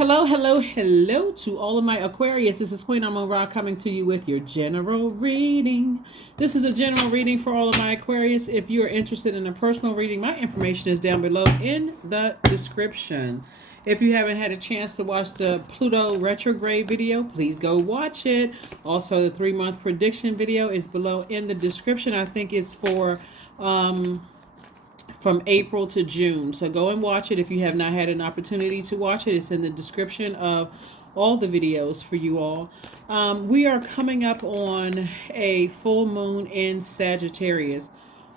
Hello, hello, hello to all of my Aquarius. This is Queen Amun Ra coming to you with your general reading. This is a general reading for all of my Aquarius. If you are interested in a personal reading, my information is down below in the description. If you haven't had a chance to watch the Pluto retrograde video, please go watch it. Also, the 3-month prediction video is below in the description. I think it's for from April to June. So go and watch it if you have not had an opportunity to watch it. It's in the description of all the videos for you all. We are coming up on a full moon in Sagittarius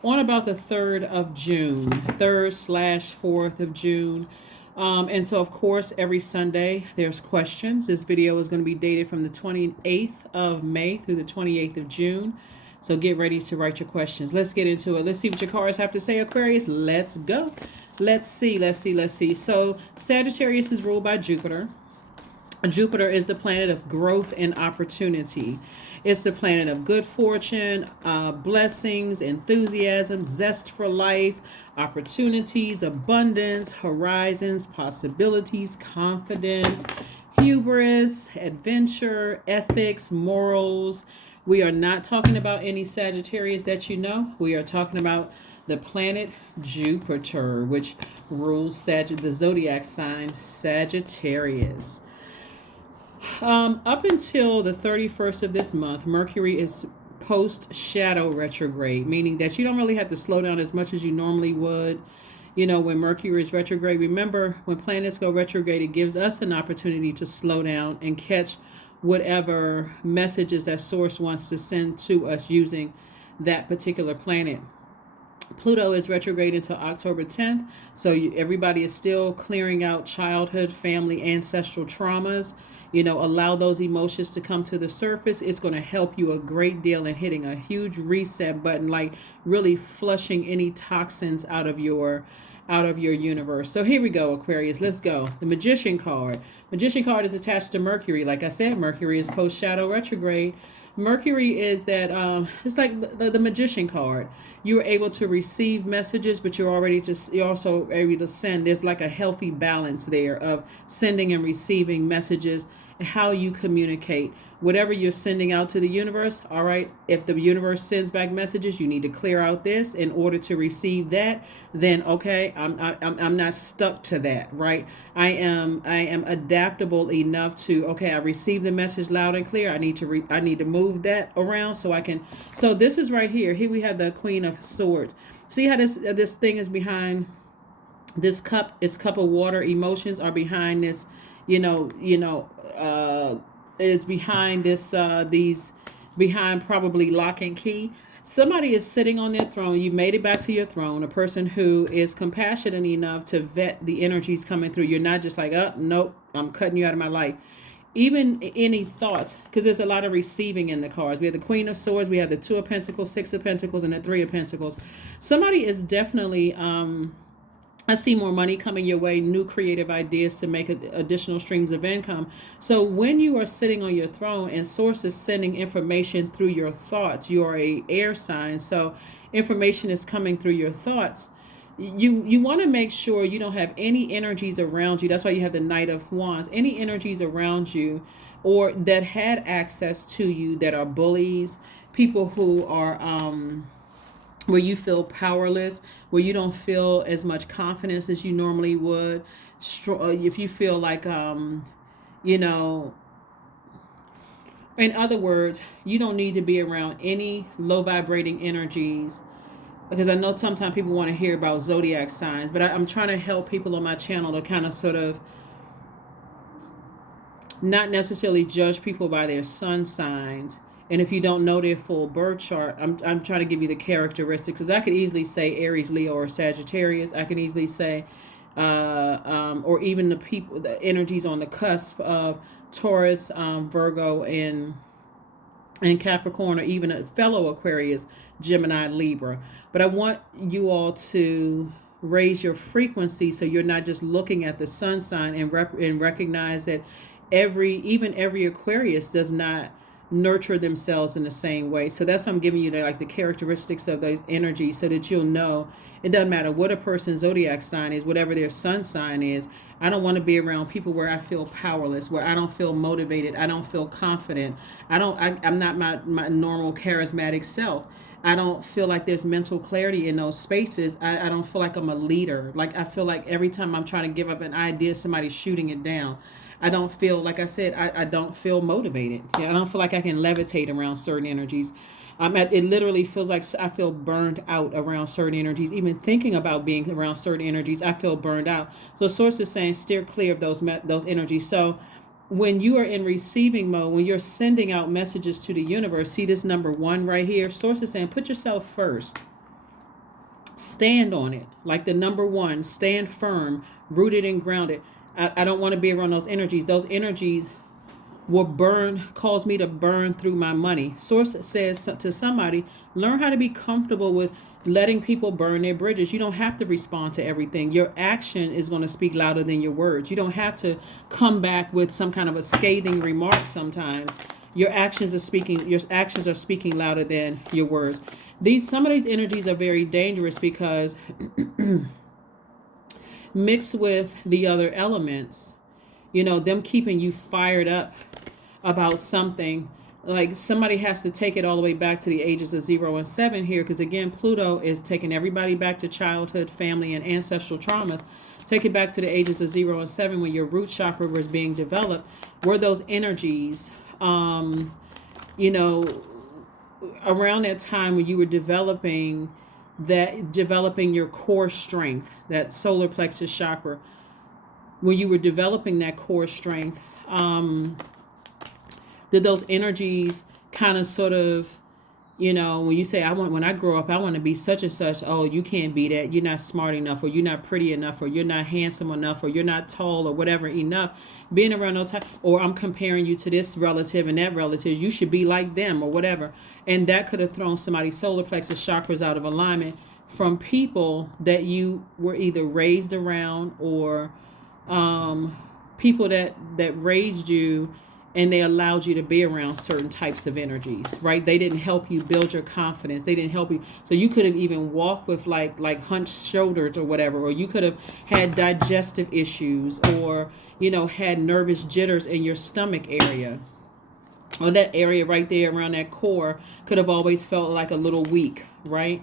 on about the 3rd of June, 3rd/4th of June. And so, of course, every Sunday there's questions. This video is going to be dated from the 28th of May through the 28th of June. So get ready to write your questions. Let's get into it. Let's see what your cards have to say, Aquarius. Let's go. Let's see. So Sagittarius is ruled by Jupiter. Jupiter is the planet of growth and opportunity. It's the planet of good fortune, blessings, enthusiasm, zest for life, opportunities, abundance, horizons, possibilities, confidence, hubris, adventure, ethics, morals. We are not talking about any Sagittarius that you know. We are talking about the planet Jupiter, which rules the zodiac sign Sagittarius. Up until the 31st of this month, Mercury is post-shadow retrograde, meaning that you don't really have to slow down as much as you normally would. You know, when Mercury is retrograde, remember, when planets go retrograde, it gives us an opportunity to slow down and catch whatever messages that source wants to send to us using that particular planet. Pluto is retrograde until October 10th. So everybody is still clearing out childhood, family, ancestral traumas. You know, allow those emotions to come to the surface. It's going to help you a great deal in hitting a huge reset button, like really flushing any toxins out of your universe. So here we go, Aquarius. Let's go. The Magician card. Magician card is attached to Mercury. Like I said, Mercury is post-shadow retrograde. Mercury is that, it's like the Magician card. You're able to receive messages, but you're also able to send. There's like a healthy balance there of sending and receiving messages and how you communicate. Whatever you're sending out to the universe, all right, if the universe sends back messages, you need to clear out this in order to receive that. Then, okay, I'm not stuck to that, right? I am adaptable enough to, okay, I received the message loud and clear. I need to move that around so I can. So this is right here. Here we have the Queen of Swords. See how this thing is behind this cup? This cup of water. Emotions are behind this. Is behind this, behind probably lock and key. Somebody is sitting on their throne. You made it back to your throne. A person who is compassionate enough to vet the energies coming through. You're not just like, oh, nope, I'm cutting you out of my life. Even any thoughts, because there's a lot of receiving in the cards. We have the Queen of Swords. We have the 2 of Pentacles, 6 of Pentacles, and the 3 of Pentacles. Somebody is definitely, I see more money coming your way, new creative ideas to make additional streams of income. So when you are sitting on your throne and source is sending information through your thoughts, you are a air sign. So information is coming through your thoughts. You want to make sure you don't have any energies around you. That's why you have the Knight of Wands. Any energies around you or that had access to you that are bullies, people who are, where you feel powerless, where you don't feel as much confidence as you normally would. If you feel like, in other words, you don't need to be around any low vibrating energies, because I know sometimes people want to hear about zodiac signs, but I'm trying to help people on my channel to kind of sort of not necessarily judge people by their sun signs. And if you don't know their full birth chart, I'm trying to give you the characteristics, because I could easily say Aries, Leo, or Sagittarius. I can easily say, or even the energies on the cusp of Taurus, Virgo, and Capricorn, or even a fellow Aquarius, Gemini, Libra. But I want you all to raise your frequency so you're not just looking at the sun sign and recognize that every Aquarius does not nurture themselves in the same way. So that's why I'm giving you the characteristics of those energies, so that you'll know it doesn't matter what a person's zodiac sign is, whatever their sun sign is. I don't want to be around people where I feel powerless, where I don't feel motivated, I don't feel confident. I'm not my normal charismatic self. I don't feel like there's mental clarity in those spaces. I don't feel like I'm a leader. Like I feel like every time I'm trying to give up an idea, somebody's shooting it down. I don't feel, like I said, I don't feel motivated. Yeah, I don't feel like I can levitate around certain energies. It literally feels like I feel burned out around certain energies. Even thinking about being around certain energies, I feel burned out. So Source is saying steer clear of those energies. So when you are in receiving mode, when you're sending out messages to the universe, see this number 1 right here. Source is saying put yourself first. Stand on it. Like the number 1, stand firm, rooted and grounded. I don't want to be around those energies. Those energies will cause me to burn through my money. Source says to somebody, learn how to be comfortable with letting people burn their bridges. You don't have to respond to everything. Your action is going to speak louder than your words. You don't have to come back with some kind of a scathing remark sometimes. Your actions are speaking louder than your words. Some of these energies are very dangerous because mixed with the other elements, them keeping you fired up about something. Like somebody has to take it all the way back to the ages of 0 and 7 here, because again, Pluto is taking everybody back to childhood, family, and ancestral traumas. Take it back to the ages of 0 and 7 when your root chakra was being developed. Were those energies, around that time when you were developing your core strength, that solar plexus chakra, when you were developing that core strength, did those energies kind of sort of, when you say, when I grow up, I want to be such and such. Oh, you can't be that. You're not smart enough, or you're not pretty enough, or you're not handsome enough, or you're not tall, or whatever enough. Being around no time, or I'm comparing you to this relative and that relative. You should be like them, or whatever. And that could have thrown somebody's solar plexus chakras out of alignment from people that you were either raised around, or people that raised you, and they allowed you to be around certain types of energies, right? They didn't help you build your confidence. They didn't help you. So you could have even walked with like hunched shoulders or whatever, or you could have had digestive issues, or, had nervous jitters in your stomach area. Or that area right there around that core could have always felt like a little weak, right?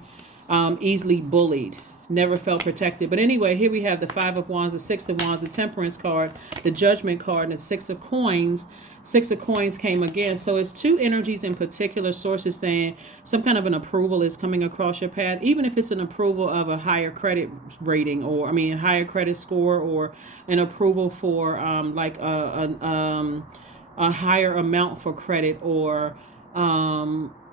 Easily bullied. Never felt protected. But anyway, here we have the 5 of Wands, the 6 of Wands, the Temperance card, the Judgment card, and the 6 of Coins. 6 of Coins came again. So it's 2 energies in particular. Sources saying some kind of an approval is coming across your path, even if it's an approval of a higher credit rating, or a higher credit score, or an approval for a higher amount for credit, or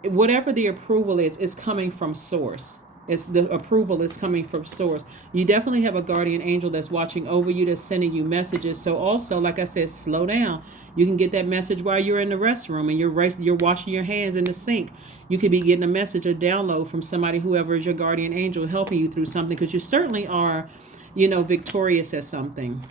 whatever the approval is coming from source. The approval is coming from source. You definitely have a guardian angel that's watching over you, that's sending you messages. So also, like I said, slow down. You can get that message while you're in the restroom and you're washing your hands in the sink. You could be getting a message or download from somebody, whoever is your guardian angel, helping you through something, because you certainly are, victorious at something.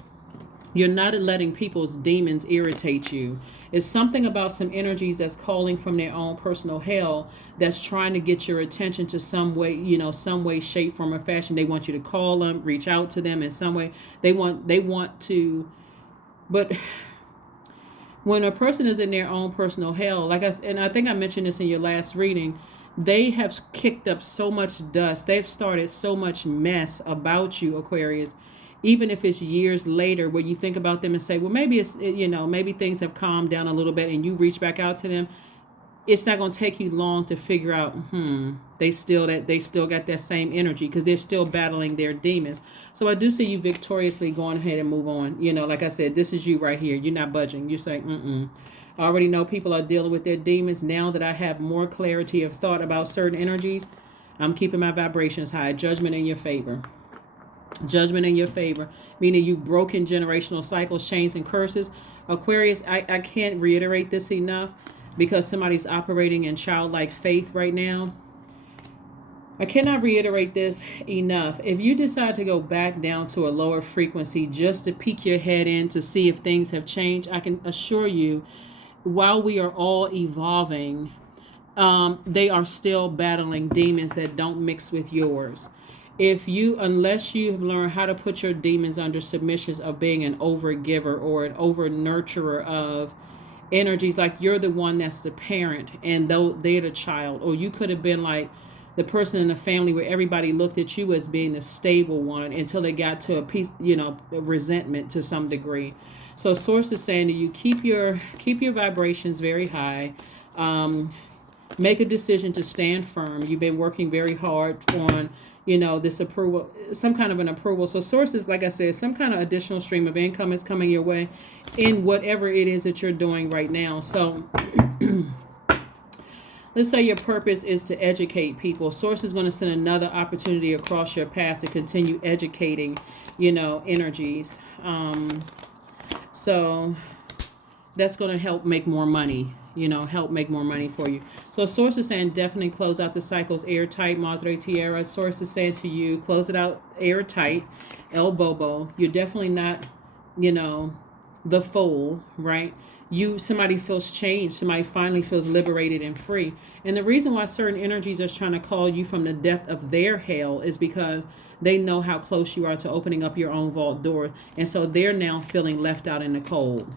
You're not letting people's demons irritate you. It's something about some energies that's calling from their own personal hell, that's trying to get your attention to some way, shape, form, or fashion. They want you to call them, reach out to them in some way. They want to, but when a person is in their own personal hell, I think I mentioned this in your last reading, they have kicked up so much dust. They've started so much mess about you, Aquarius. Even if it's years later, where you think about them and say, well, maybe maybe things have calmed down a little bit, and you reach back out to them, it's not going to take you long to figure out, they still got that same energy, because they're still battling their demons. So I do see you victoriously going ahead and move on. Like I said, this is you right here. You're not budging. You're saying, I already know people are dealing with their demons. Now that I have more clarity of thought about certain energies, I'm keeping my vibrations high. Judgment in your favor. Judgment in your favor, meaning you've broken generational cycles, chains, and curses. Aquarius, I can't reiterate this enough, because somebody's operating in childlike faith right now. I cannot reiterate this enough. If you decide to go back down to a lower frequency just to peek your head in to see if things have changed, I can assure you, while we are all evolving, they are still battling demons that don't mix with yours. Unless you have learned how to put your demons under submissions of being an over giver or an over nurturer of energies, like you're the one that's the parent and though they're the child, or you could have been like the person in the family where everybody looked at you as being the stable one until they got to a piece, resentment to some degree. So source is saying to you, keep your vibrations very high. Make a decision to stand firm. You've been working very hard on, this approval, some kind of an approval. So sources, like I said, some kind of additional stream of income is coming your way in whatever it is that you're doing right now. So let's say your purpose is to educate people. Source is going to send another opportunity across your path to continue educating, energies. So that's going to help make more money, help make more money for you. So source is saying definitely close out the cycles airtight, Madre Tierra. Source is saying to you, close it out airtight, El Bobo. You're definitely not, the fool, right? Somebody feels changed. Somebody finally feels liberated and free. And the reason why certain energies are trying to call you from the depth of their hell is because they know how close you are to opening up your own vault door. And so they're now feeling left out in the cold.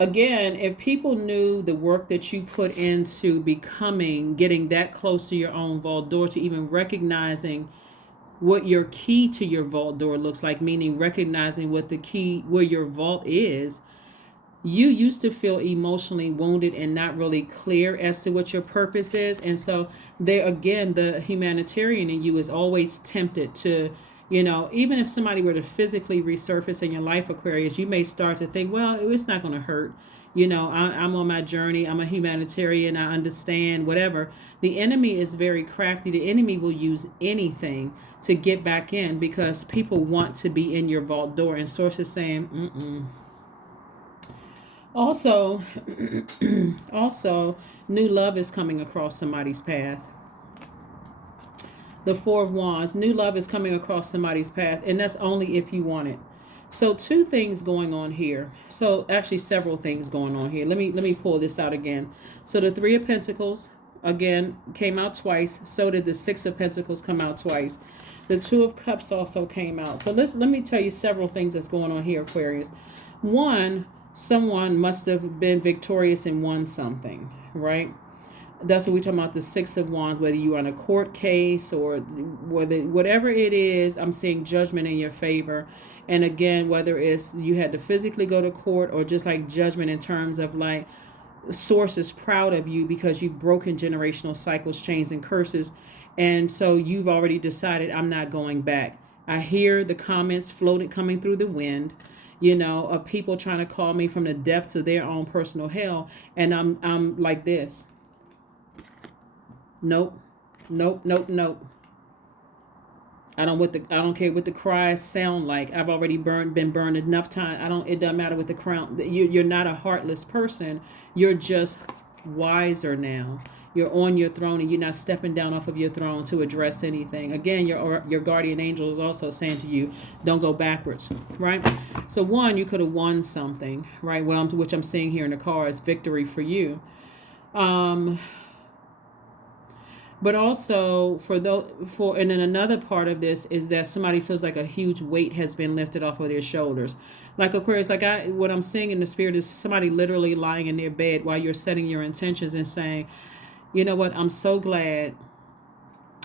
Again, if people knew the work that you put into getting that close to your own vault door, to even recognizing what your key to your vault door looks like, meaning recognizing what the key, where your vault is, you used to feel emotionally wounded and not really clear as to what your purpose is. And so there again, the humanitarian in you is always tempted to, even if somebody were to physically resurface in your life, Aquarius, you may start to think, well, it's not going to hurt. I'm on my journey. I'm a humanitarian. I understand, whatever. The enemy is very crafty. The enemy will use anything to get back in because people want to be in your vault door. And source is saying, Also, new love is coming across somebody's path. The Four of Wands, new love is coming across somebody's path, and that's only if you want it. So two things going on here. So actually several things going on here. Let me pull this out again. So the Three of Pentacles, again, came out twice. So did the Six of Pentacles come out twice. The Two of Cups also came out. So let me tell you several things that's going on here, Aquarius. One, someone must have been victorious and won something, right? That's what we're talking about, the Six of Wands, whether you're on a court case or whatever it is, I'm seeing judgment in your favor. And again, whether it's you had to physically go to court or just like judgment in terms of like source is proud of you because you've broken generational cycles, chains, and curses. And so you've already decided, I'm not going back. I hear the comments coming through the wind, of people trying to call me from the depths of their own personal hell. And I'm like this. Nope. I don't care what the cries sound like. I've already been burned enough time. It doesn't matter what the crown. You're not a heartless person. You're just wiser now. You're on your throne and you're not stepping down off of your throne to address anything. Again, your guardian angel is also saying to you, don't go backwards, right? So one, you could have won something, right? Which I'm seeing here in the cards, victory for you. But also and then another part of this is that somebody feels like a huge weight has been lifted off of their shoulders. Like Aquarius, what I'm seeing in the spirit is somebody literally lying in their bed while you're setting your intentions and saying, you know what, I'm so glad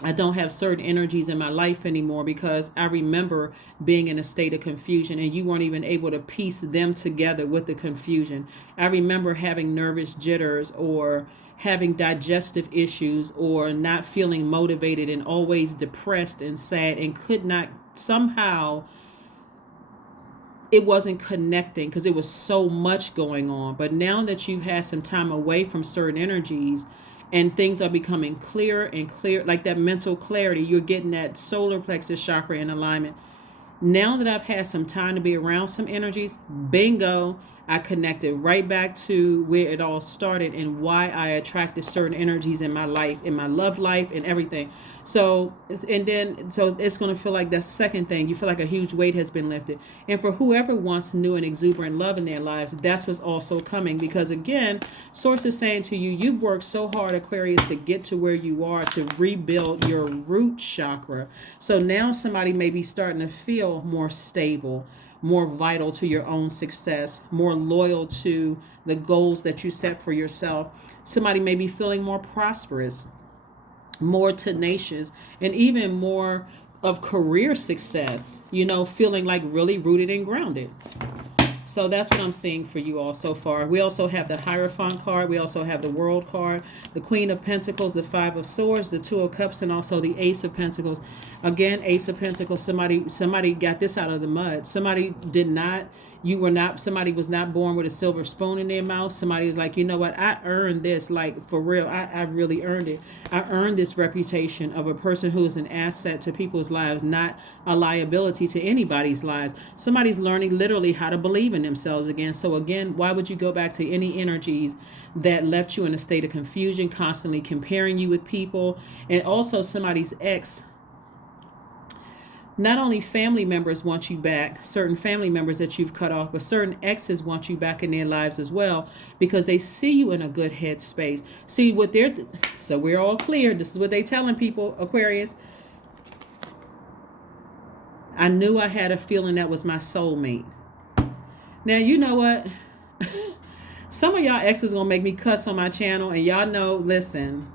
I don't have certain energies in my life anymore because I remember being in a state of confusion and you weren't even able to piece them together with the confusion. I remember having nervous jitters or having digestive issues or not feeling motivated and always depressed and sad and could not somehow, it wasn't connecting because it was so much going on. But now that you've had some time away from certain energies and things are becoming clearer and clear, like that mental clarity, you're getting that solar plexus chakra in alignment. Now that I've had some time to be around some energies, bingo, I connected right back to where it all started and why I attracted certain energies in my life, in my love life, and everything. So, and then, so it's going to feel like that second thing. You feel like a huge weight has been lifted. And for whoever wants new and exuberant love in their lives, that's what's also coming. Because again, Source is saying to you, you've worked so hard, Aquarius, to get to where you are, to rebuild your root chakra. So now somebody may be starting to feel more stable, more vital to your own success, more loyal to the goals that you set for yourself. Somebody may be feeling more prosperous, more tenacious, and even more of career success, feeling like really rooted and grounded. So that's what I'm seeing for you all so far. We also have the Hierophant card. We also have the World card, the Queen of Pentacles, the Five of Swords, the Two of Cups, and also the Ace of Pentacles. Again, Ace of Pentacles, somebody got this out of the mud. Somebody did not, somebody was not born with a silver spoon in their mouth. Somebody is like, you know what, I earned this, like for real, I really earned it. I earned this reputation of a person who is an asset to people's lives, not a liability to anybody's lives. Somebody's learning literally how to believe in themselves again. So again, why would you go back to any energies that left you in a state of confusion, constantly comparing you with people? And also somebody's ex. Not only family members want you back, certain family members that you've cut off, but certain exes want you back in their lives as well, because they see you in a good headspace. See what so we're all clear. This is what they telling people, Aquarius. I knew I had a feeling that was my soulmate. Now, you know what? Some of y'all exes gonna make me cuss on my channel, and y'all know, listen.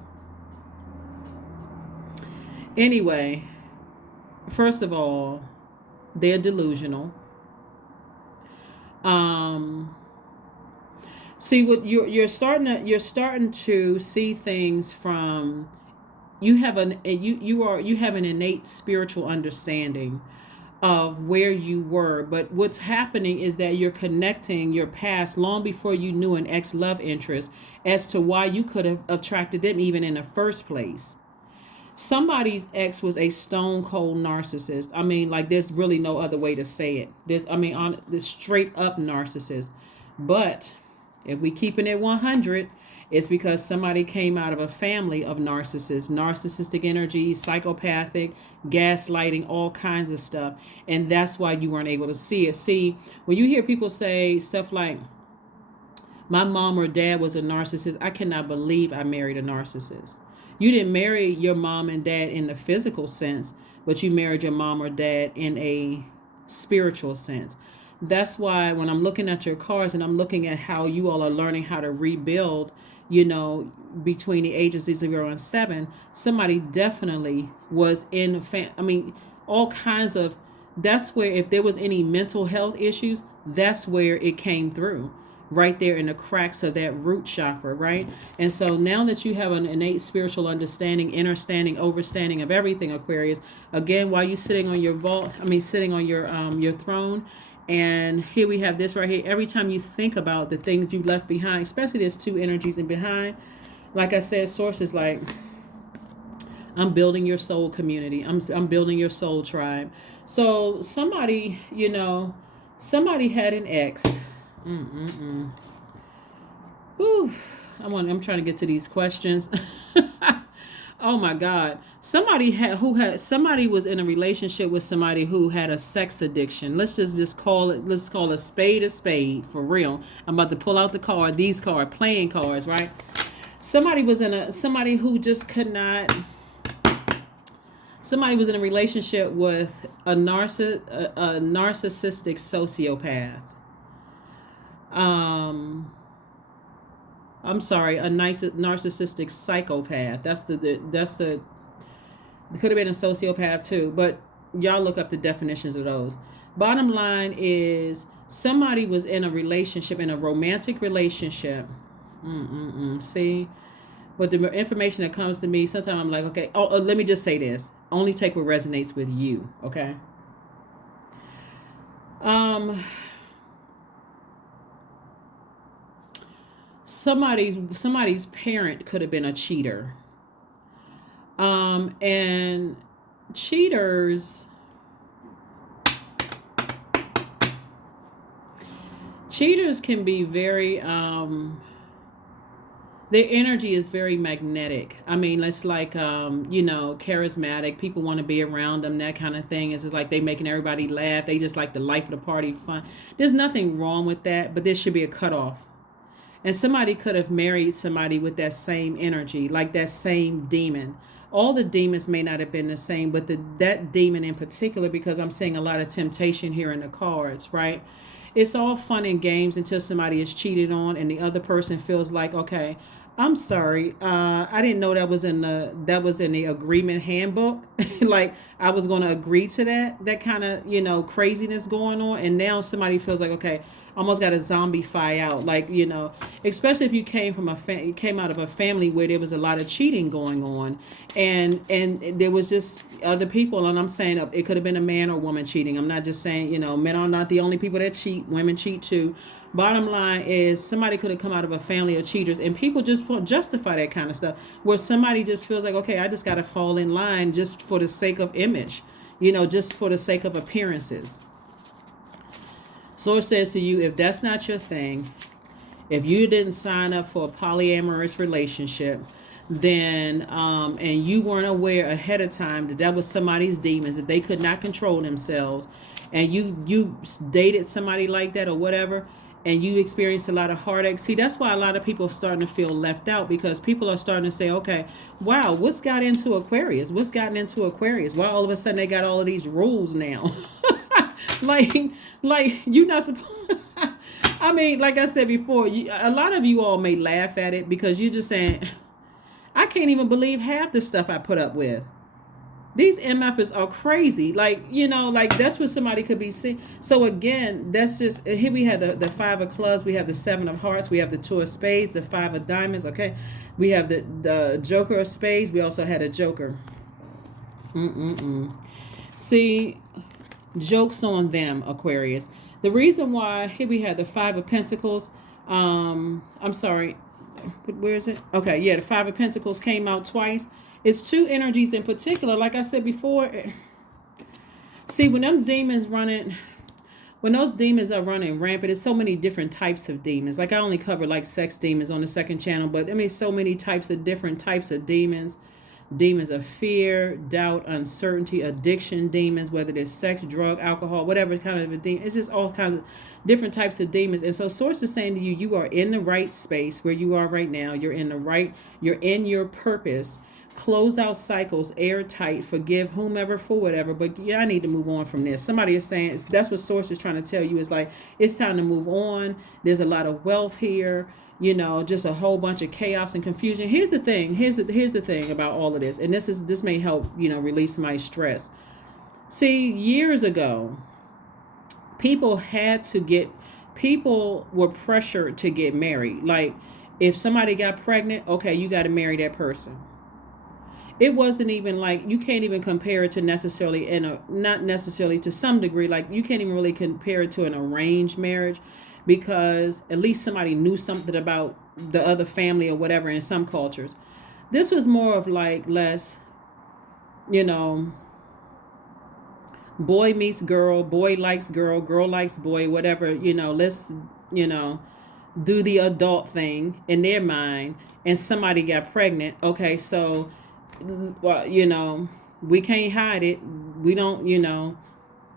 Anyway, first of all, they're delusional. See what you're starting to see things from. You have an innate spiritual understanding of where you were, but what's happening is that you're connecting your past long before you knew an ex love interest as to why you could have attracted them even in the first place. Somebody's ex was a stone cold narcissist. I mean, like, there's really no other way to say it. On the straight up narcissist. But if we keeping it 100, it's because somebody came out of a family of narcissists, narcissistic energy, psychopathic, gaslighting, all kinds of stuff. And that's why you weren't able to see it. See, when you hear people say stuff like, my mom or dad was a narcissist, I cannot believe I married a narcissist. You didn't marry your mom and dad in the physical sense, but you married your mom or dad in a spiritual sense. That's why when I'm looking at your cards and I'm looking at how you all are learning how to rebuild, between the ages of 0 and 7, somebody definitely was in all kinds of, that's where, if there was any mental health issues, that's where it came through. Right there in the cracks of that root chakra, right? And so now that you have an innate spiritual understanding, understanding, overstanding of everything, Aquarius, again, while you're sitting on your throne, and here we have this right here. Every time you think about the things you left behind, especially there's two energies in behind, like I said, Source is like, I'm building your soul community. I'm building your soul tribe. So somebody had an ex. Whew. I'm trying to get to these questions. Oh my God. Somebody was in a relationship with somebody who had a sex addiction. Let's call a spade for real. I'm about to pull out these playing cards, right? Somebody was in a relationship with a narcissistic sociopath. I'm sorry, a narcissistic psychopath. It could have been a sociopath too, but y'all look up the definitions of those. Bottom line is, somebody was in a relationship, in a romantic relationship. See, with the information that comes to me, sometimes I'm like, okay, let me just say this. Only take what resonates with you, okay? Somebody's parent could have been a cheater. And cheaters Cheaters can be very their energy is very magnetic. I mean, it's like charismatic. People want to be around them, that kind of thing. It's just like they making everybody laugh. They just like the life of the party, fun. There's nothing wrong with that, but there should be a cutoff. And somebody could have married somebody with that same energy, like that same demon. All the demons may not have been the same, but that demon in particular, because I'm seeing a lot of temptation here in the cards, right? It's all fun and games until somebody is cheated on and the other person feels like, okay, I'm sorry, I didn't know that was in the agreement handbook. Like I was going to agree to that kind of craziness going on, and now somebody feels like, okay, almost got a zombify out, like especially if you came out of a family where there was a lot of cheating going on, and there was just other people, and I'm saying it could have been a man or woman cheating. I'm not just saying men are not the only people that cheat. Women cheat too. Bottom line is somebody could have come out of a family of cheaters, and people just won't justify that kind of stuff, where somebody just feels like, okay, I just got to fall in line just for the sake of image, just for the sake of appearances. Source says to you, if that's not your thing, if you didn't sign up for a polyamorous relationship, then and you weren't aware ahead of time that was somebody's demons, that they could not control themselves, and you dated somebody like that or whatever, and you experienced a lot of heartache. See, that's why a lot of people are starting to feel left out, because people are starting to say, okay, wow, what's got into Aquarius? What's gotten into Aquarius? Why all of a sudden they got all of these rules now? like you're not supposed. I mean, like I said before, a lot of you all may laugh at it because you're just saying, I can't even believe half the stuff I put up with. These MFers are crazy. Like that's what somebody could be seeing. So again, that's just, here we have the 5 of clubs, we have the 7 of hearts, we have the 2 of spades, the 5 of diamonds, okay? We have the joker of spades, we also had a joker. See, jokes on them, Aquarius. The reason why, here we have the 5 of pentacles. I'm sorry, where is it? Okay, yeah, the 5 of pentacles came out twice. It's 2 energies in particular. Like I said before, see, when those demons are running rampant, there's so many different types of demons. Like I only covered like sex demons on the second channel, but I mean so many different types of demons. Demons of fear, doubt, uncertainty, addiction demons, whether there's sex, drug, alcohol, whatever kind of a demon. It's just all kinds of different types of demons. And so Source is saying to you, you are in the right space where you are right now. You're in your purpose. Close out cycles, airtight, forgive whomever for whatever. But yeah, I need to move on from this. Somebody is saying, that's what Source is trying to tell you, is like, it's time to move on. There's a lot of wealth here. Just a whole bunch of chaos and confusion. Here's the thing. Here's the thing about all of this. And this may help, release my stress. See, years ago, people were pressured to get married. Like if somebody got pregnant, okay, you got to marry that person. It wasn't even like, you can't even compare it to necessarily not necessarily to some degree, like you can't even really compare it to an arranged marriage, because at least somebody knew something about the other family or whatever in some cultures. This was more of like less, boy meets girl, boy likes girl, girl likes boy, whatever, let's, do the adult thing in their mind, and somebody got pregnant. Okay, so, well, we can't hide it. We don't,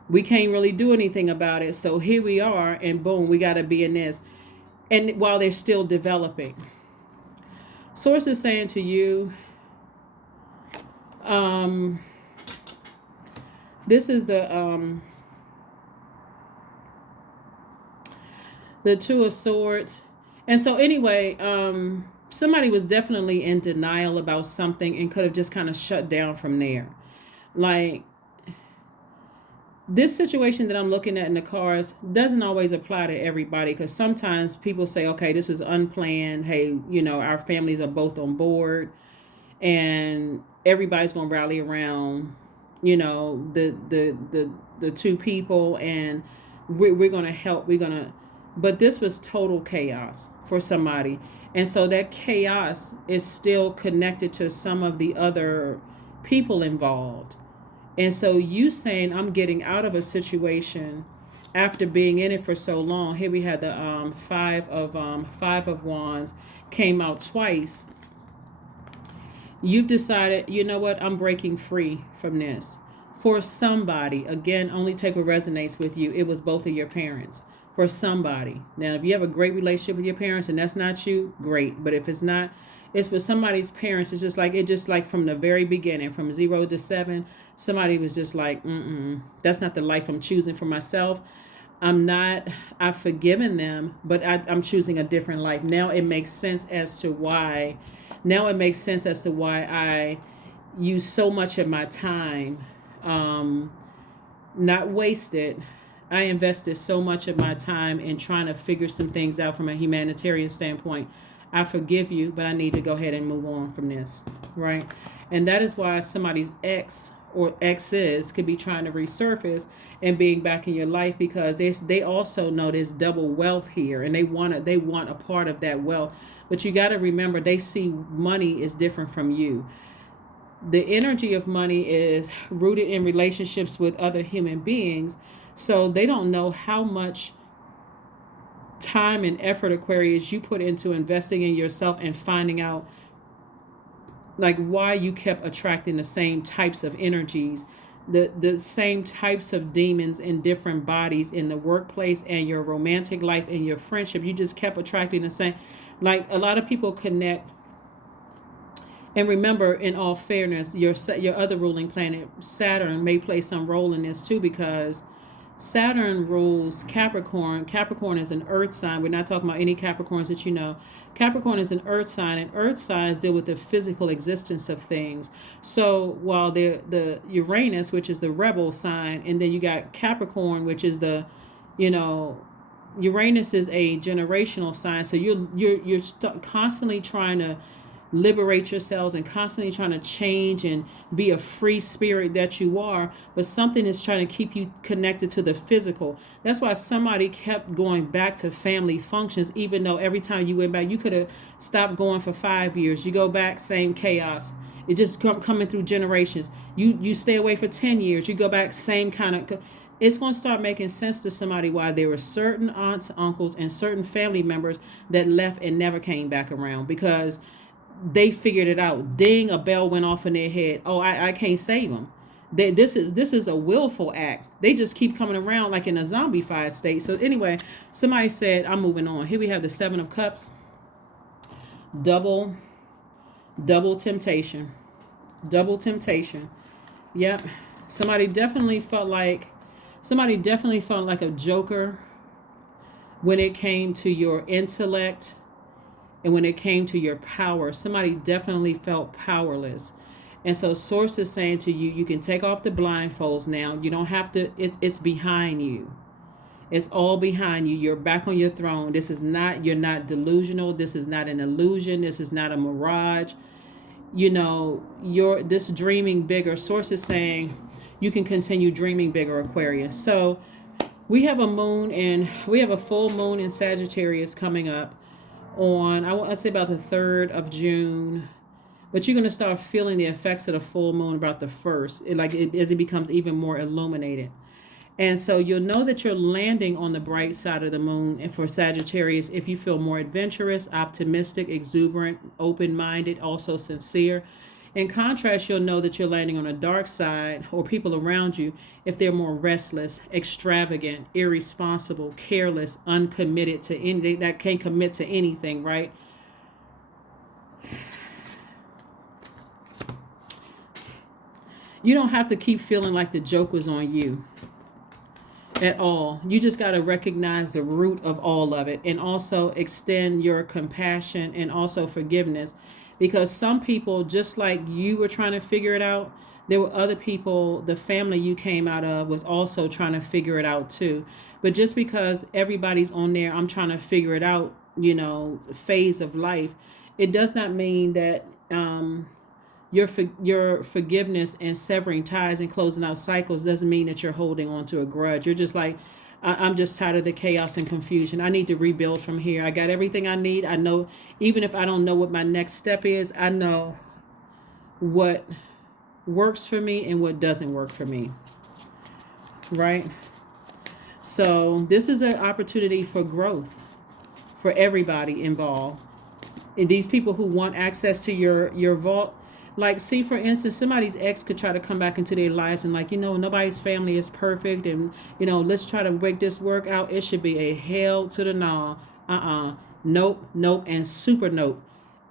we can't really do anything about it. So here we are, and boom, we got to be in this. And while they're still developing, Source is saying to you, this is the 2 of Swords. And so anyway, somebody was definitely in denial about something and could have just kind of shut down from there. Like, this situation that I'm looking at in the cards doesn't always apply to everybody, because sometimes people say, okay, this was unplanned. Hey, our families are both on board and everybody's going to rally around, the 2 people, and we're going to help. But this was total chaos for somebody. And so that chaos is still connected to some of the other people involved. And so you saying, I'm getting out of a situation after being in it for so long, here we had the five of wands came out twice. You've decided, you know what, I'm breaking free from this. For somebody, again, only take what resonates with you. It was both of your parents. For somebody. Now, if you have a great relationship with your parents and that's not you, great. But if it's not, it's for somebody's parents. It's just like from the very beginning, from 0 to 7, somebody was just like, that's not the life I'm choosing for myself. I've forgiven them, but I'm choosing a different life. Now it makes sense as to why I use so much of my time, not wasted. I invested so much of my time in trying to figure some things out from a humanitarian standpoint. I forgive you, but I need to go ahead and move on from this, right? And that is why somebody's ex or exes could be trying to resurface and being back in your life, because they also know there's double wealth here, and they want a part of that wealth. But you got to remember, they see money is different from you. The energy of money is rooted in relationships with other human beings, so they don't know how much time and effort, Aquarius, you put into investing in yourself and finding out like why you kept attracting the same types of energies, the same types of demons in different bodies in the workplace and your romantic life and your friendship. You just kept attracting the same. Like a lot of people connect. And remember, in all fairness, your other ruling planet, Saturn, may play some role in this too, because Saturn rules Capricorn. Capricorn is an earth sign. We're not talking about any Capricorns that you know. Capricorn is an earth sign, and earth signs deal with the physical existence of things. So while the Uranus, which is the rebel sign, and then you got Capricorn, which is the, Uranus is a generational sign. So you're constantly trying to liberate yourselves and constantly trying to change and be a free spirit that you are, but something is trying to keep you connected to the physical. That's why somebody kept going back to family functions, even though every time you went back, you could have stopped going for 5 years. You go back, same chaos. It just coming through generations. You stay away for 10 years. You go back, same kind of. It's going to start making sense to somebody why there were certain aunts, uncles, and certain family members that left and never came back around, because they figured it out. Ding, a bell went off in their head. Oh, I can't save them. This is a willful act. They just keep coming around like in a zombified state. So anyway, somebody said, I'm moving on. Here we have the 7 of Cups. Double temptation. Double temptation. Yep. Somebody definitely felt like a joker when it came to your intellect. And when it came to your power, somebody definitely felt powerless. And so source is saying to you, you can take off the blindfolds now. You don't have to, it's behind you. It's all behind you. You're back on your throne. You're not delusional. This is not an illusion. This is not a mirage. This dreaming bigger. Source is saying you can continue dreaming bigger, Aquarius. So we have a full moon in Sagittarius coming up on, I want to say about the 3rd of June, but you're going to start feeling the effects of the full moon about the 1st, as it becomes even more illuminated. And so you'll know that you're landing on the bright side of the moon. And for Sagittarius, if you feel more adventurous, optimistic, exuberant, open-minded, also sincere. In contrast, you'll know that you're landing on a dark side, or people around you, if they're more restless, extravagant, irresponsible, careless, uncommitted to anything, that can't commit to anything, right? You don't have to keep feeling like the joke was on you at all. You just got to recognize the root of all of it, and also extend your compassion and also forgiveness. Because some people, just like you were trying to figure it out, there were other people, the family you came out of was also trying to figure it out too. But just because everybody's on there, I'm trying to figure it out, phase of life, it does not mean that your forgiveness and severing ties and closing out cycles doesn't mean that you're holding on to a grudge. You're just like, I'm just tired of the chaos and confusion. I need to rebuild from here. I got everything I need. I know, even if I don't know what my next step is, I know what works for me and what doesn't work for me. Right? So this is an opportunity for growth for everybody involved. And these people who want access to your vault, like, see, for instance, somebody's ex could try to come back into their lives and, like, nobody's family is perfect, and let's try to make this work out. It should be a hell to the no. Nope, nope, and super nope.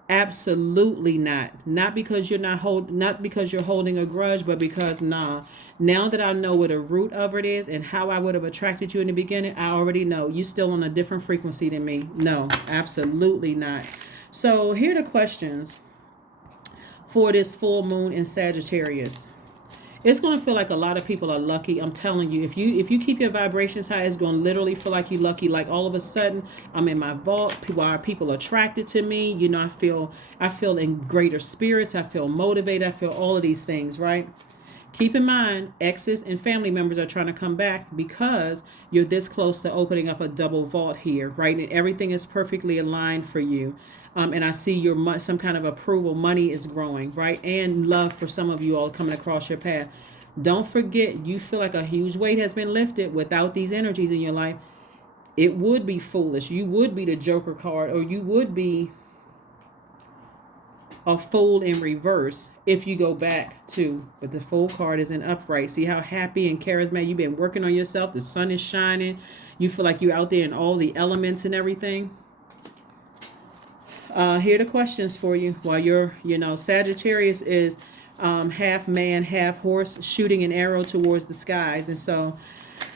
Absolutely not. Not because not because you're holding a grudge, but because, nah. Now that I know what the root of it is and how I would have attracted you in the beginning, I already know you still on a different frequency than me. No, absolutely not. So here are the questions for this full moon in Sagittarius. It's going to feel like a lot of people are lucky. I'm telling you, if you keep your vibrations high, it's going to literally feel like you're lucky. Like, all of a sudden, I'm in my vault. People attracted to me. I feel in greater spirits. I feel motivated. I feel all of these things, right? Keep in mind, exes and family members are trying to come back because you're this close to opening up a double vault here, right? And everything is perfectly aligned for you. And I see some kind of approval. Money is growing, right? And love for some of you all coming across your path. Don't forget, you feel like a huge weight has been lifted without these energies in your life. It would be foolish. You would be the Joker card, or you would be a fool in reverse if you go back to, but the Fool card is in upright. See how happy and charismatic you've been working on yourself. The sun is shining. You feel like you're out there in all the elements and everything. Here are the questions for you. While you're, Sagittarius is half man, half horse, shooting an arrow towards the skies. And so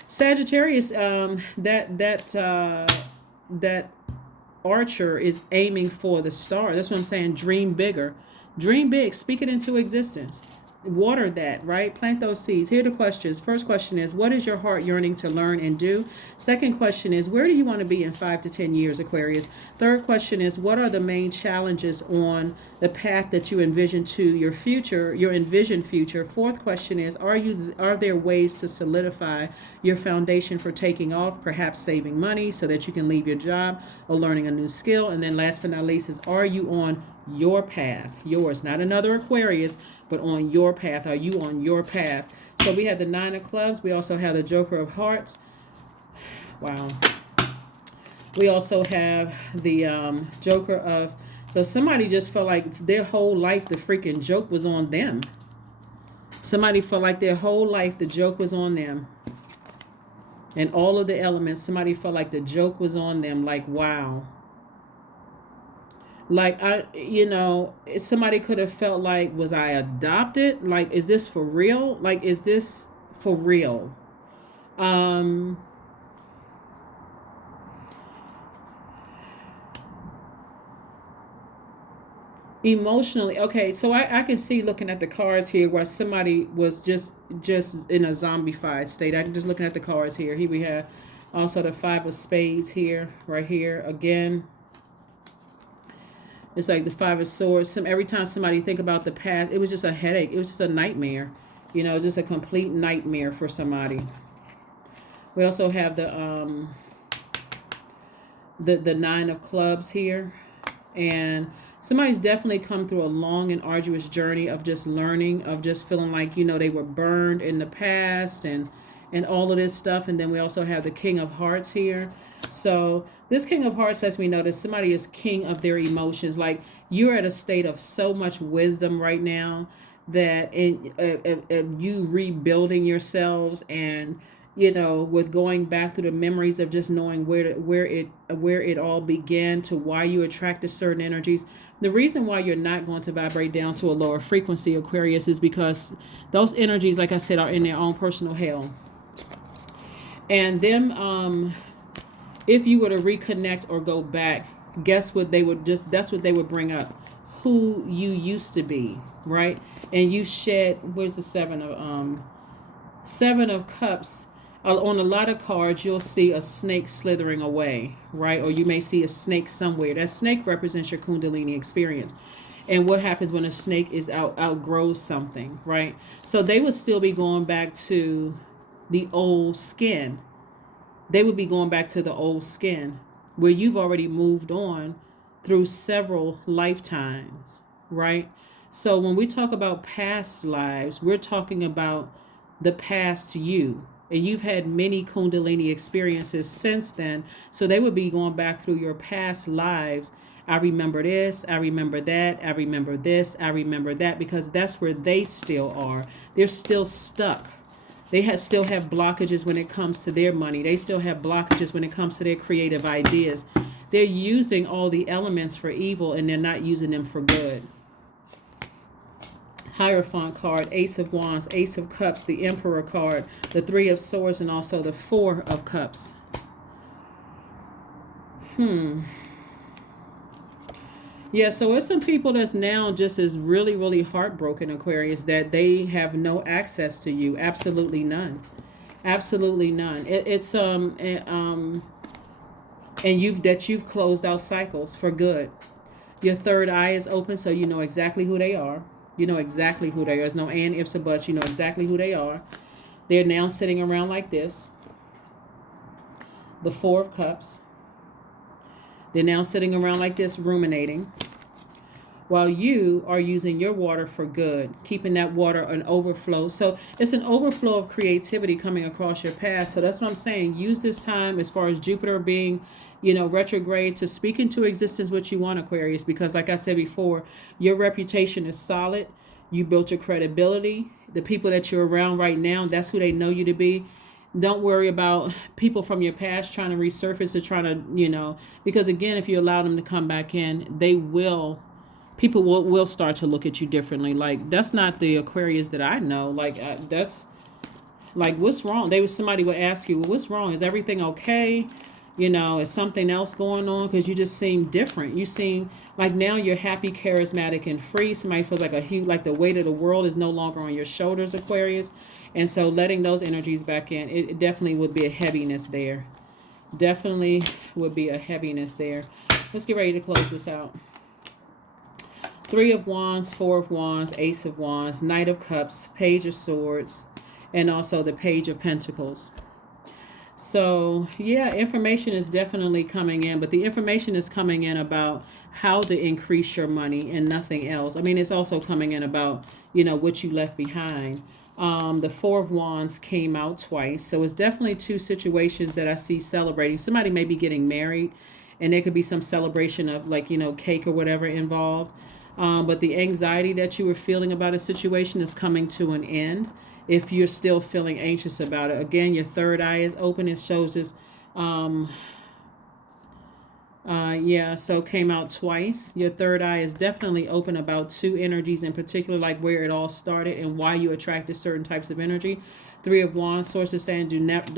Sagittarius, that archer is aiming for the star. That's what I'm saying. Dream bigger. Dream big. Speak it into existence. Water that, right? Plant those seeds. Here are the questions. First question is, what is your heart yearning to learn and do? Second question is, where do you want to be in 5 to 10 years, Aquarius? Third question is, what are the main challenges on the path that you envision to your future, your envisioned future? Fourth question is, are there ways to solidify your foundation for taking off, perhaps saving money so that you can leave your job or learning a new skill? And then last but not least is, are you on your path? Yours, not another Aquarius, but on your path. Are you on your path? So we have the 9 of clubs. We also have the Joker of hearts. Wow. We also have the Joker of... So somebody just felt like their whole life the freaking joke was on them. Somebody felt like their whole life the joke was on them. And all of the elements, somebody felt like the joke was on them. Like, wow. Like, somebody could have felt like, was I adopted? Like, is this for real? Like, is this for real? Emotionally, okay, so I can see, looking at the cards here, where somebody was just in a zombified state. I'm just looking at the cards here. Here we have also the 5 of spades here, right here again. It's like the 5 of swords. Every time somebody think about the past, it was just a headache. It was just a nightmare. Just a complete nightmare for somebody. We also have the 9 of clubs here. And somebody's definitely come through a long and arduous journey of just learning, of just feeling like, they were burned in the past and all of this stuff. And then we also have the King of Hearts here. So this King of Hearts lets me know that somebody is king of their emotions. Like, you're at a state of so much wisdom right now that you rebuilding yourselves, and with going back through the memories of just knowing where it all began, to why you attracted certain energies. The reason why you're not going to vibrate down to a lower frequency, Aquarius, is because those energies, like I said, are in their own personal hell. And them, if you were to reconnect or go back, guess what that's what they would bring up. Who you used to be, right? And you shed, where's the 7 of Cups? On a lot of cards, you'll see a snake slithering away, right? Or you may see a snake somewhere. That snake represents your Kundalini experience. And what happens when a snake is outgrows something, right? So they would still be going back to the old skin. They would be going back to the old skin, where you've already moved on through several lifetimes, right? So when we talk about past lives, we're talking about the past you. And you've had many Kundalini experiences since then. So they would be going back through your past lives. I remember this, I remember that, I remember this, I remember that, because that's where they still are. They're still stuck. Still have blockages when it comes to their money. They still have blockages when it comes to their creative ideas. They're using all the elements for evil and they're not using them for good. Hierophant card, Ace of Wands, Ace of Cups, the Emperor card, the Three of Swords, and also the Four of Cups. Yeah, so there's some people that's now just is really, really heartbroken, Aquarius, that they have no access to you. Absolutely none. Absolutely none. And you've closed out cycles for good. Your third eye is open, so you know exactly who they are. You know exactly who they are. There's no and, ifs, or buts. You know exactly who they are. They're now sitting around like this. The Four of Cups. They're now sitting around like this, ruminating, while you are using your water for good, keeping that water an overflow. So it's an overflow of creativity coming across your path. So that's what I'm saying. Use this time, as far as Jupiter being, retrograde, to speak into existence what you want, Aquarius, because like I said before, your reputation is solid. You built your credibility. The people that you're around right now, that's who they know you to be. Don't worry about people from your past trying to resurface or trying to, because again, if you allow them to come back in, people will start to look at you differently. Like, that's not the Aquarius that I know. Like, that's like, what's wrong? Somebody would ask you, well, what's wrong? Is everything okay? Is something else going on? Because you just seem different. You seem like now you're happy, charismatic, and free. Somebody feels like the weight of the world is no longer on your shoulders, Aquarius. And so letting those energies back in, it definitely would be a heaviness there. Definitely would be a heaviness there. Let's get ready to close this out. Three of Wands, Four of Wands, Ace of Wands, Knight of Cups, Page of Swords, and also the Page of Pentacles. So, yeah, information is definitely coming in, but the information is coming in about how to increase your money and nothing else. I mean, it's also coming in about, what you left behind. The Four of Wands came out twice. So it's definitely two situations that I see celebrating. Somebody may be getting married and there could be some celebration of cake or whatever involved. But the anxiety that you were feeling about a situation is coming to an end. If you're still feeling anxious about it, again, your third eye is open. It shows this, so came out twice. Your third eye is definitely open about two energies in particular, like where it all started and why you attracted certain types of energy. Three of Wands, sources saying do never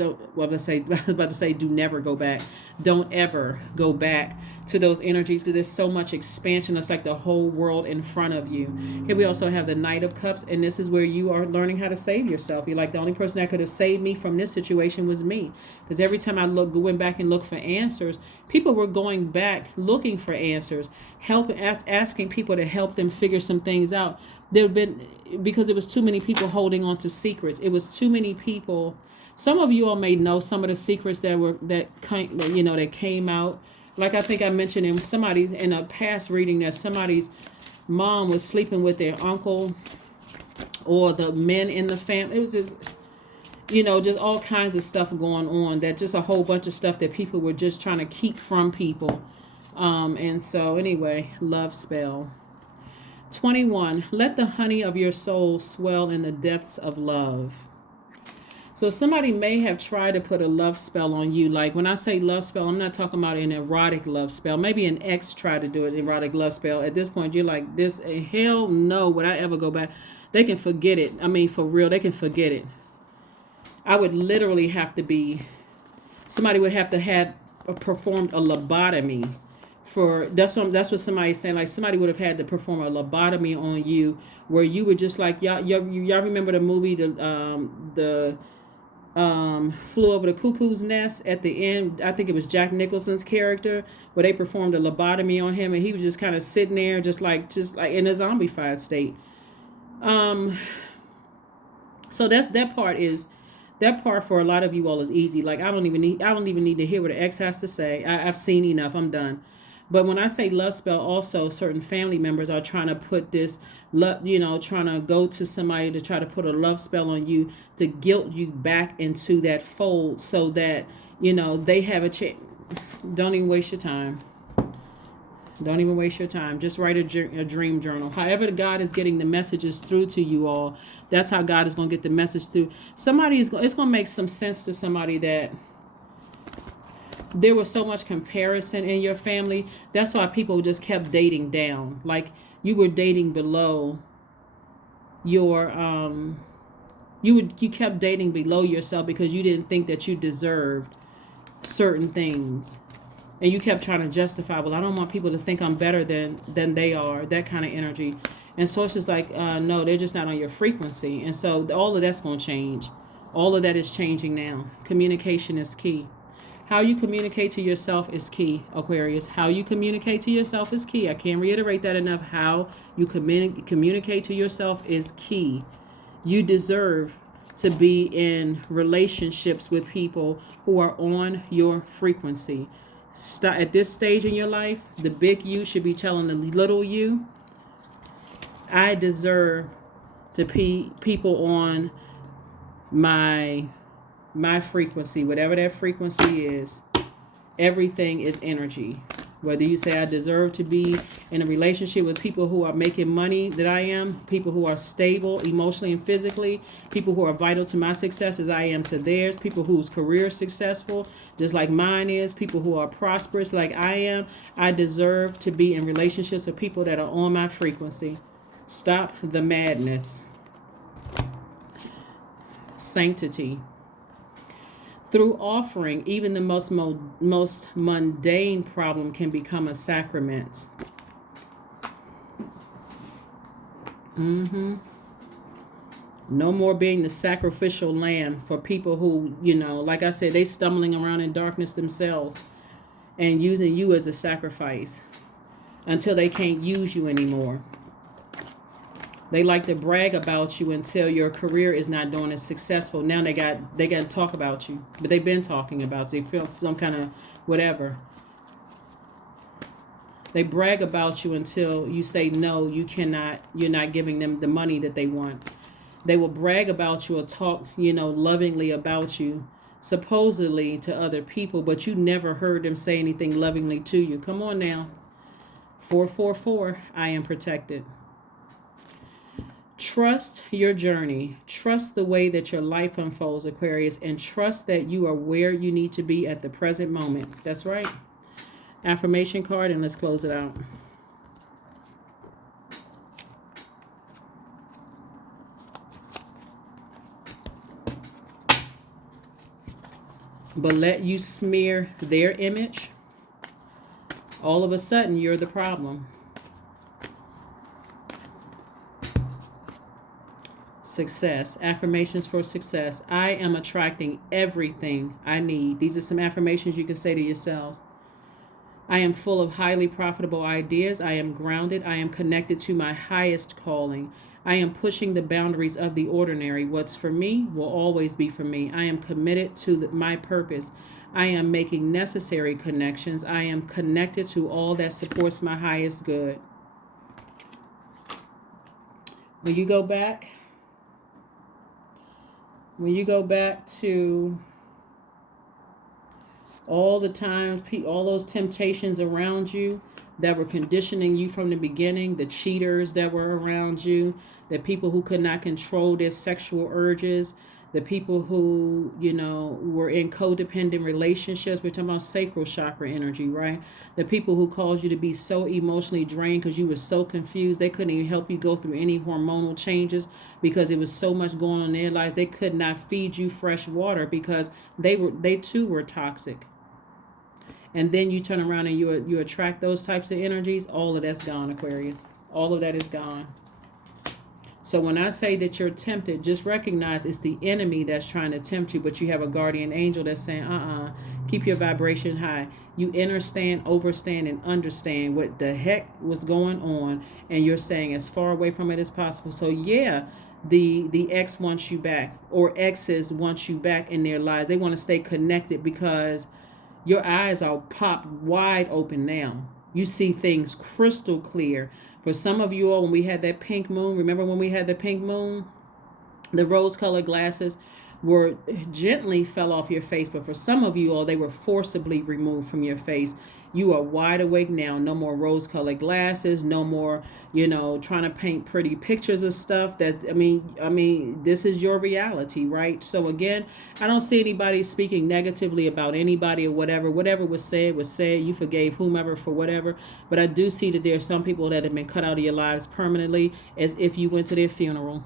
go back. Don't ever go back to those energies, because there's so much expansion. It's like the whole world in front of you. Here we also have the Knight of Cups, and this is where you are learning how to save yourself. You're like, the only person that could have saved me from this situation was me. Because every time I went back and looked for answers, people were going back looking for answers, asking people to help them figure some things out. Because there was too many people holding on to secrets. It was too many people. Some of you all may know some of the secrets that came out. Like I think I mentioned in a past reading that somebody's mom was sleeping with their uncle or the men in the family. It was just, just all kinds of stuff going on, that just a whole bunch of stuff that people were just trying to keep from people. And so anyway, love spell. 21, let the honey of your soul swell in the depths of love. So somebody may have tried to put a love spell on you. Like when I say love spell, I'm not talking about an erotic love spell. Maybe an ex tried to do an erotic love spell. At this point, you're like, this, hell no, would I ever go back? They can forget it. I mean, for real, they can forget it. I would literally have to somebody would have to have performed a lobotomy that's what somebody's saying. Like somebody would have had to perform a lobotomy on you, where you were just like, y'all remember the movie, the Flew Over the Cuckoo's Nest? At the end, I think it was Jack Nicholson's character, where they performed a lobotomy on him, and he was just kind of sitting there, just like in a zombified state. So that part for a lot of you all is easy. Like I don't even need to hear what the ex has to say. I've seen enough. I'm done. But when I say love spell, also certain family members are trying to put this love, trying to go to somebody to try to put a love spell on you to guilt you back into that fold so that, they have a chance. Don't even waste your time. Don't even waste your time. Just write a dream journal. However, God is getting the messages through to you all. That's how God is going to get the message through. It's going to make some sense to somebody that there was so much comparison in your family. That's why people just kept dating down. Like you were dating below your you kept dating below yourself because you didn't think that you deserved certain things. And you kept trying to justify, well, I don't want people to think I'm better than they are, that kind of energy. And so it's just like, no, they're just not on your frequency. And so all of that's going to change. All of that is changing now. Communication is key. How you communicate to yourself is key, Aquarius. How you communicate to yourself is key. I can't reiterate that enough. How you communicate to yourself is key. You deserve to be in relationships with people who are on your frequency. At this stage in your life, the big you should be telling the little you, I deserve to be people on my frequency, whatever that frequency is. Everything is energy. Whether you say I deserve to be in a relationship with people who are making money that I am, people who are stable emotionally and physically, people who are vital to my success as I am to theirs, people whose career is successful, just like mine is, people who are prosperous like I am, I deserve to be in relationships with people that are on my frequency. Stop the madness. Sanctity. Through offering, even the most mundane problem can become a sacrament. No more being the sacrificial lamb for people who, like I said, they stumbling around in darkness themselves and using you as a sacrifice until they can't use you anymore. They like to brag about you until your career is not doing as successful. Now they got to talk about you, but they've been talking about you. They feel some kind of whatever. They brag about you until you say no, you cannot. You're not giving them the money that they want. They will brag about you or talk, lovingly about you, supposedly to other people, but you never heard them say anything lovingly to you. Come on now. 444, I am protected. Trust your journey. Trust the way that your life unfolds, Aquarius, and trust that you are where you need to be at the present moment. That's right. Affirmation card, and let's close it out. But let you smear their image, all of a sudden you're the problem. Success. Affirmations for success. I am attracting everything I need. These are some affirmations you can say to yourselves. I am full of highly profitable ideas. I am grounded. I am connected to my highest calling. I am pushing the boundaries of the ordinary. What's for me will always be for me. I am committed to my purpose. I am making necessary connections. I am connected to all that supports my highest good. When you go back to all the times, all those temptations around you that were conditioning you from the beginning, the cheaters that were around you, the people who could not control their sexual urges, the people who, were in codependent relationships. We're talking about sacral chakra energy, right? The people who caused you to be so emotionally drained because you were so confused. They couldn't even help you go through any hormonal changes because it was so much going on in their lives. They could not feed you fresh water because they too were toxic. And then you turn around and you attract those types of energies. All of that's gone, Aquarius. All of that is gone. So when I say that you're tempted, just recognize it's the enemy that's trying to tempt you, but you have a guardian angel that's saying, keep your vibration high. You understand, overstand, and understand what the heck was going on, and you're saying as far away from it as possible. So yeah, the ex wants you back, or exes want you back in their lives. They want to stay connected because your eyes are popped wide open now. You see things crystal clear. For some of you all, when we had that pink moon, remember when we had the pink moon? The rose-colored glasses were gently fell off your face, but for some of you all, they were forcibly removed from your face. You are wide awake now. No more rose-colored glasses. No more, trying to paint pretty pictures of stuff. This is your reality, right? So again, I don't see anybody speaking negatively about anybody or whatever. Whatever was said was said. You forgave whomever for whatever. But I do see that there are some people that have been cut out of your lives permanently, as if you went to their funeral.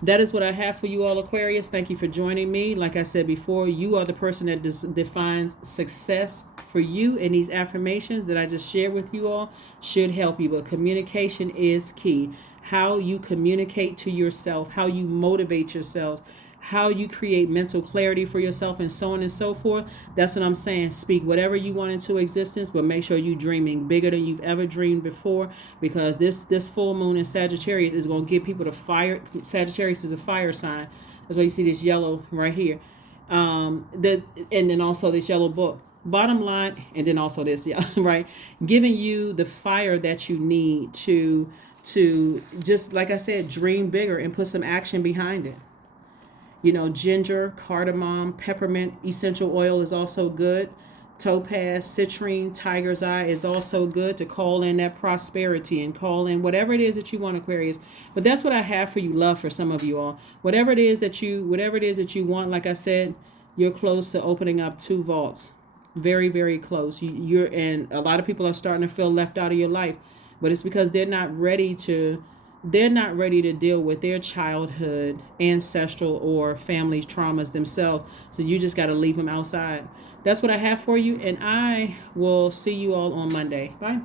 That is what I have for you all, Aquarius. Thank you for joining me. Like I said before, you are the person that defines success for you, and these affirmations that I just shared with you all should help you. But communication is key. How you communicate to yourself, how you motivate yourselves, how you create mental clarity for yourself, and so on and so forth. That's what I'm saying. Speak whatever you want into existence, but make sure you're dreaming bigger than you've ever dreamed before, because this full moon in Sagittarius is going to get people to fire. Sagittarius is a fire sign. That's why you see this yellow right here. And then also this yellow book. Bottom line, and then also this, right? Giving you the fire that you need to just, like I said, dream bigger and put some action behind it. Ginger, cardamom, peppermint, essential oil is also good. Topaz, citrine, tiger's eye is also good to call in that prosperity and call in whatever it is that you want, Aquarius. But that's what I have for you, love, for some of you all. Whatever it is that you want, like I said, you're close to opening up 2 vaults. Very, very close. And a lot of people are starting to feel left out of your life, but it's because they're not ready to deal with their childhood, ancestral, or family traumas themselves. So you just got to leave them outside. That's what I have for you, and I will see you all on Monday. Bye.